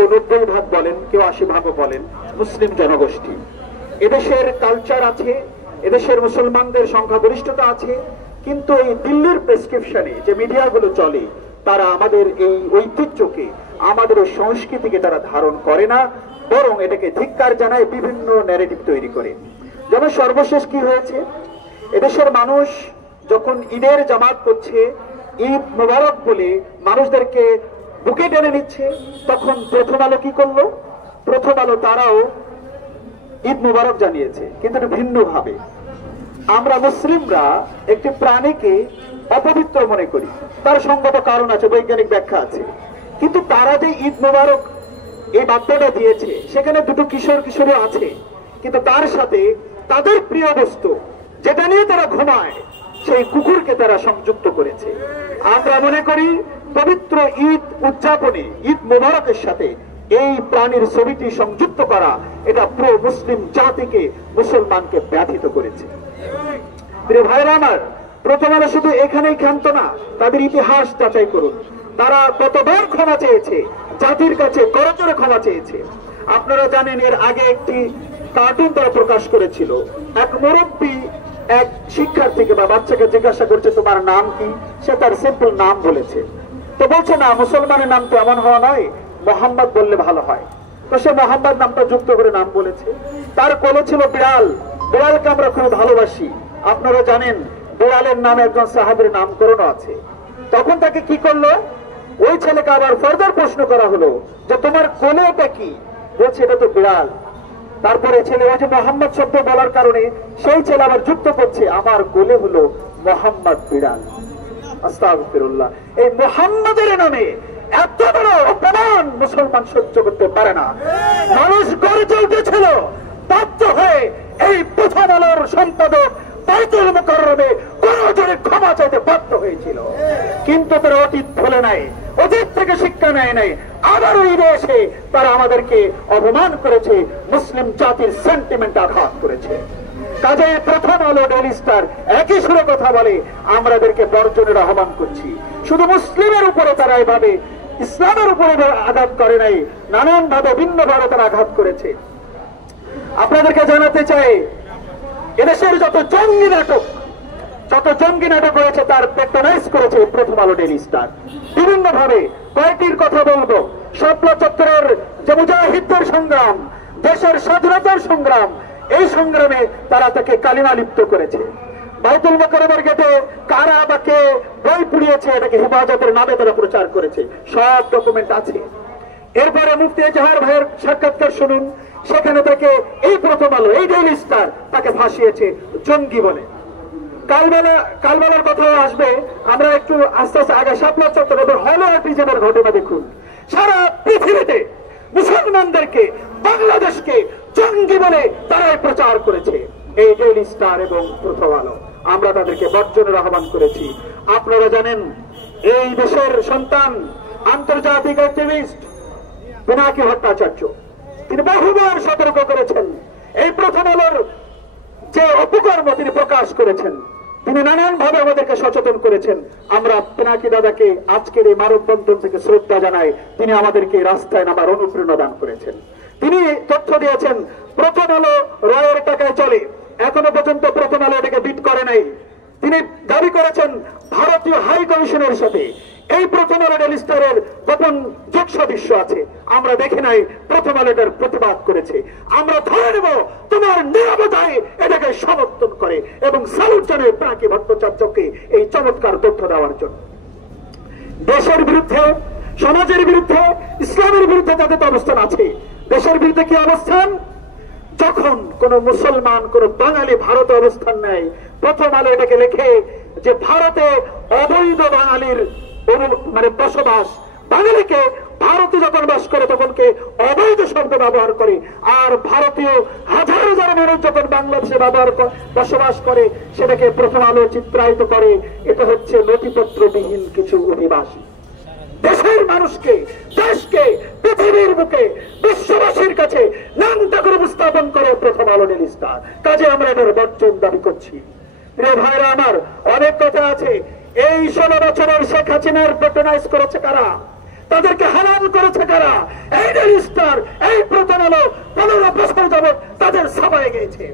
কেউ 90% বলেন, কেউ 80% বলেন মুসলিম জনগোষ্ঠী। এদেশের কালচার আছে, এদেশের মুসলমানদের সংখ্যাগরিষ্ঠতা আছে, কিন্তু এই দিল্লির প্রেসক্রিপশনে যে মিডিয়াগুলো চলে তারা আমাদের এই ঐতিহ্যকে, আমাদের এই সংস্কৃতিকে তারা ধারণ করে না, বরং এটাকে ধিক্কার জানায়, বিভিন্ন ন্যারেটিভ তৈরি করে। যেমন সর্বশেষ কি হয়েছে, এদেশের মানুষ যখন ঈদের জামাত করছে, ঈদ মোবারক বলে মানুষদেরকে বুকে টেনে নিচ্ছে, তখন প্রথম আলো কি করলো? প্রথম আলো তারাও ঈদ মোবারক জানিয়েছে, কিন্তু ভিন্ন ভাবে। আমরা মুসলিমরা একটি প্রাণীকে অপবিত্র মনে করি, তার সঙ্গত কারণ আছে, বৈজ্ঞানিক ব্যাখ্যা আছে, কিন্তু তারা যে ঈদ মোবারক এই বার্তাটা দিয়েছে সেখানে দুটো কিশোর কিশোরী আছে, কিন্তু তার সাথে তাদের প্রিয় বস্তু যেটা নিয়ে তারা ঘুমায় সেই কুকুরকে তারা সংযুক্ত করেছে। আমরা মনে করি পবিত্র ঈদ উদযাপনে, ঈদ মোবারকের সাথে এই প্রাণীর ছবিটি সংযুক্ত করা, এটা পুরো মুসলিম জাতিকে, মুসলমানকে ব্যথিত করেছে। প্রিয় ভাইরা আমার, প্রথম আলো শুধু এখানেই ক্ষান্ত না, তাদের ইতিহাস যাচাই করুন। তারা কতবার ক্ষমা চেয়েছে, জাতির কাছে করজোড়ে ক্ষমা চেয়েছে। আপনারা জানেন এর আগে একটি কার্টুন তারা প্রকাশ করেছিল। এক মুরব্বী এক শিক্ষার্থীকে বা বাচ্চাকে জিজ্ঞাসা করছে তোমার নাম কি, সে তার সিম্পল নাম বলেছে। তো বলছে না, মুসলমানের নাম তো এমন হওয়া নয়, মোহাম্মদ বললে ভালো হয়। তো সে মোহাম্মদ নামটা যুক্ত করে নাম বলেছে। তার কোলে ছিল বিড়াল, বিড়ালকে আমরা খুব ভালোবাসি। আপনারা জানেন বিড়ালের নামে একজন সাহাবীর নামকরণ আছে। তখন তাকে কি করলো, ওই ছেলেকে আবার ফার্দার প্রশ্ন করা হলো যে তোমার কোলে এটা কি, বলছে এটা তো বিড়াল। তারপরে ছেলে ওই যে মোহাম্মদ শব্দ বলার কারণে সেই ছেলে আবার যুক্ত করছে আমার কোলে হলো মোহাম্মদ বিড়াল। আস্তাগফিরুল্লাহ। এই মোহাম্মদের নামে এত বড় অপমান মুসলমান সহ্য করতে পারে না। মানুষ গর্জে উঠেছিল, বাধ্য হয়ে এই প্রথম আলোর সম্পাদক বাইতুল মুকাররমে করজোড়ে ক্ষমা চাইতে বাধ্য হয়েছিল, কিন্তু তারা অতীত ভুলে নাই, অতীত থেকে শিক্ষা নেয় নাই। আবারও ঈদে এসে তারা আমাদেরকে অপমান করেছে, মুসলিম জাতির সেন্টিমেন্ট আঘাত করেছে। কাজে প্রথম আলো, ডেইলি স্টার একই সুরে কথা বলে, আমাদেরকে বর্জনের আহ্বান করছি। শুধু মুসলিমের উপরে তারা এভাবে, ইসলামের উপরে আঘাত করে নাই, নানান ভাবে ভিন্ন ভাবে তারা আঘাত করেছে। আপনাদেরকে জানাতে চাই, এদেশের যত জঙ্গি নাটক হয়েছে তার প্যাট্রোনাইজ করেছে প্রথম আলো, ডেইলি স্টার। বিভিন্ন ভাবে কয়েকটির কথা বলবো। শাপলা চত্বরের যে মুজাহিদদের সংগ্রাম, দেশের স্বাধীনতার সংগ্রাম, এই সংগ্রামে তারা তাকে কালিমা লিপ্ত করেছে। বাইতুল মুকাররমের গেটে কারা বা কে বই পুড়িয়েছে, এটাকে হেফাজতের নামে তারা প্রচার করেছে, সব ডকুমেন্ট আছে। এরপরে মুফতি এজাহার ভাইয়ের সাক্ষাৎকার শুনুন, সেখানে তাকে এই প্রথম আলো, এই ডেইলি স্টার তাকে ভাসিয়েছে জঙ্গি বলে। কালবেলার কথাও আসবে, আমরা একটু আস্তে আস্তে আগে শাপলা চত্বরের হলো আর্টিজেনের ঘটনা দেখুন। সারা পৃথিবীতে মুসলমানদেরকে, বাংলাদেশকে জঙ্গি বলে তারাই প্রচার করেছে এই ডেইলি স্টার এবং প্রথম আলো। আমরা তাদেরকে বর্জনের আহ্বান করেছি। আপনারা জানেন এই দেশের সন্তান, আন্তর্জাতিক অ্যাক্টিভিস্ট পিনাকি ভট্টাচার্য, তিনি বহুবার সতর্ক করেছেন এই প্রথম আলোর যে অপকর্ম তিনি প্রকাশ করেছেন, তিনি নানান ভাবে আমাদেরকে সচেতন করেছেন। আমরা পিনাকি দাদাকে আজকের এই মানববন্ধন থেকে শ্রদ্ধা জানাই, তিনি আমাদেরকে রাস্তায় নামার অনুপ্রেরণা দান করেছেন। তিনি তথ্য দিয়েছেন প্রথম আলো রয়ের টাকায় চলে, এখনো পর্যন্ত প্রথম আলো এটাকে বিট করে নাই। তিনি দাবি করেছেন ভারতীয় হাই কমিশনের সাথে এই প্রথম আলো ডেইলি স্টারের গোপন যোগ সাদৃশ্য আছে, আমরা দেখি নাই। প্রথম আলো এটার প্রতিবাদ করেছে। আমরা ধরে নেব তোমার নীরবতায় এটাকে সমর্থন করে এবং স্যালুট জানাই পিনাকি ভট্টাচার্যকে এই চমৎকার তথ্য দেওয়ার জন্য। দেশের বিরুদ্ধে, সমাজের বিরুদ্ধে, ইসলামের বিরুদ্ধে তাদের অবস্থান আছে। দেশের বিরুদ্ধে কি অবস্থান? যখন কোন মুসলমান, কোন বাঙালি ভারতে অবস্থান নেয়, প্রথম আলো এটাকে লেখে যে ভারতে অবৈধ বাঙালির বসবাস, বাঙালিকে ভারতে যখন বাস করে তখন কে অবৈধ শব্দ ব্যবহার করে, আর ভারতীয় হাজার হাজার মানুষ যখন বাংলাদেশে বসবাস করে সেটাকে প্রথম আলো চিত্রায়িত করে এটা হচ্ছে নথিপত্রবিহীন কিছু অধিবাসী। দেশের মানুষকে, দেশকে পৃথিবীর বুকে বিশ্ববাসীর কাছে নামটা করে উপস্থাপন করে প্রথম আলো ডেইলি স্টার। কাজে আমরা এটার বর্জন দাবি করছি। প্রিয় ভাইরা আমার, অনেক কথা আছে। এই 16 বছরের শেখ হাসিনার প্যাট্রোনাইজ করেছে কারা? তাদেরকে হারাম করেছে কারা? এই ডেইলি স্টার, এই প্রথম আলো 15 বছর যাবত তাদের ছাপায় গিয়েছে।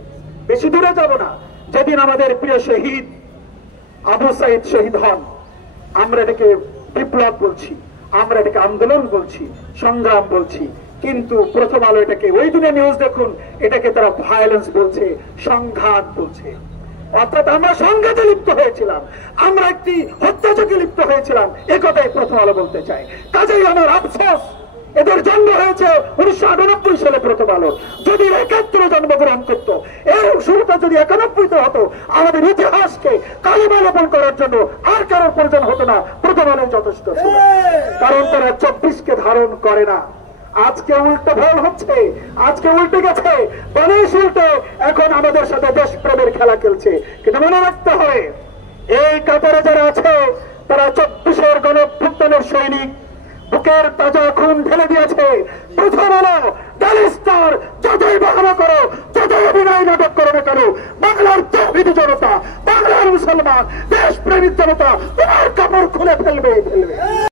বেশি দূরে যাব না, যেদিন আমাদের প্রিয় শহীদ আবু সাইদ শহীদ হন, আমরা এটাকে বিপ্লব বলছি, আমরা এটাকে আন্দোলন বলছি, সংগ্রাম বলছি, কিন্তু প্রথম আলো এটাকে, ওই দিনে নিউজ দেখুন, এটাকে তারা ভায়োলেন্স বলছে, সংঘাত বলছে। অর্থাৎ আমরা সংঘাতে লিপ্ত হয়েছিলাম, আমরা একটি হত্যাযজ্ঞে লিপ্ত হয়েছিলাম, এ কথাই প্রথম আলো বলতে চাই। কাজেই আমার আফসোস, এদের জন্ম হয়েছে 1998 সালে প্রথম আলো। যদি 71 জন্মগ্রহণ করতো, এর শুরুটা যদি 91 হতো, আমাদের ইতিহাসকে কালিমা লেপন করার জন্য আর কারোর প্রয়োজন হতো না, প্রথম আলো যথেষ্ট ছিল। কারণ তারা 24কে ধারণ করে না। আজকে উল্টো ভুল হচ্ছে, আজকে উল্টে গেছে, বাংলাদেশ উল্টে এখন আমাদের সাথে দেশপ্রেমের খেলা খেলছে। কিন্তু মনে রাখতে হবে, এই কাতারে যারা আছে তারা 24-এর গণঅভ্যুত্থানের সৈনিক, বুকের তাজা খুন ঢেলে দিয়েছে। প্রথম আলো, ডেইলি স্টার, যতই বাহানা করো, যতই অভিনয় নাটক করো না কেন, বাংলার তৌহিদি জনতা, বাংলার মুসলমান, দেশপ্রেমিক জনতা তোমার কাপড় খুলে ফেলবে।